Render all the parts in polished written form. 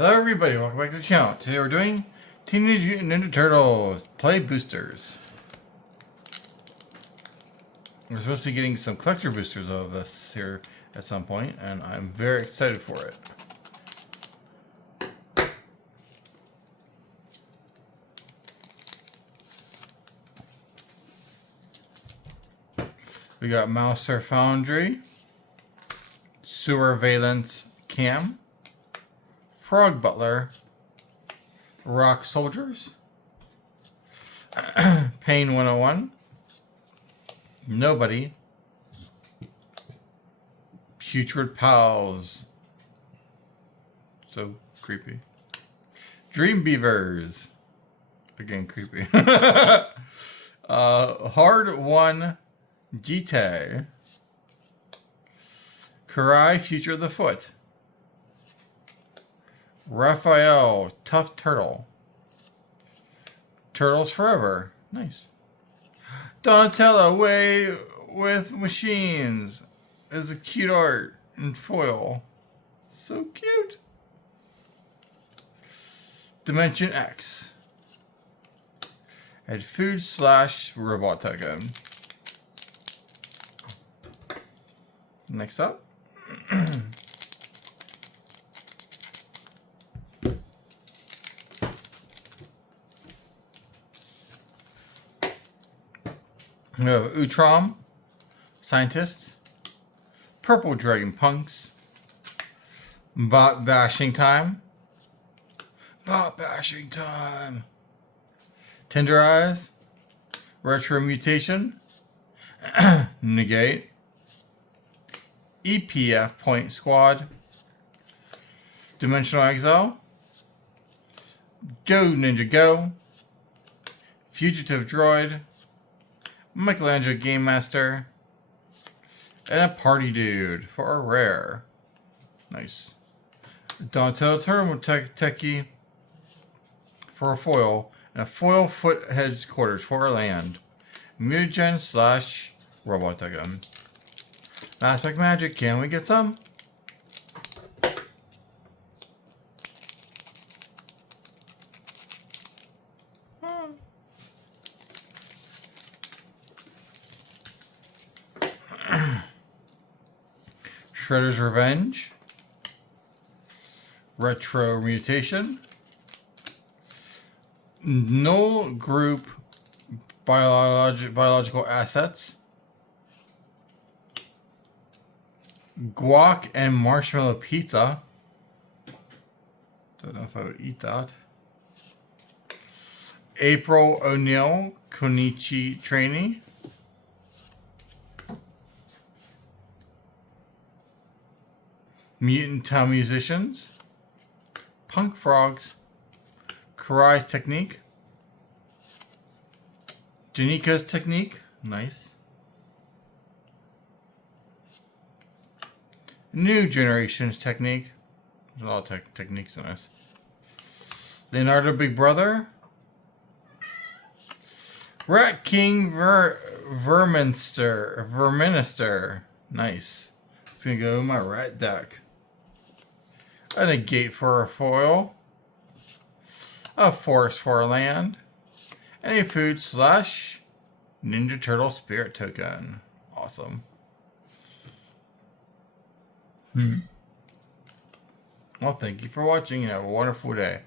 Hello everybody, welcome back to the channel. Today we're doing Teenage Mutant Ninja Turtles Play Boosters. We're supposed to be getting some collector boosters of this here at some point, and I'm very excited for it. We got Mouser Foundry, Sewer Valence Cam, Frog Butler, Rock Soldiers, Pain 101, Nobody, Putrid Pals, so creepy, Dream Beavers, again creepy, Hard One Jite, Karai Future of the Foot, Raphael Tough Turtle, Turtles Forever, nice. Donatello Way with Machines is a cute art and foil, so cute. Dimension X, and Food / Robot Tycoon. Next up. We have Utrom, Scientists, Purple Dragon Punks, Bot Bashing Time, Tender Eyes, Retro Mutation, Negate, EPF Point Squad, Dimensional Exile, Go Ninja Go, Fugitive Droid, Michelangelo Game Master, and a Party Dude for a rare. Nice. Donatello Turtle Techie for a foil, and a foil foot headquarters for a land. Mutagen / Robot Tycoon. Aspect Magic, can we get some? Shredder's Revenge, Retro Mutation, Null Group Biological Assets, Guac and Marshmallow Pizza. Don't know if I would eat that. April O'Neil Konichi Trainee. Mutant Town Musicians, Punk Frogs, Karai's Technique, Janika's Technique, nice. New Generation's Technique, there's a lot of techniques in this. Leonardo Big Brother, Rat King Verminister, nice. It's gonna go in my rat deck. A Negate for a foil, a Forest for a land, and a Food / Ninja Turtle Spirit Token. Awesome. Well, thank you for watching and have a wonderful day.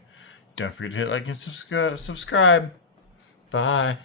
Don't forget to hit like and subscribe. Bye.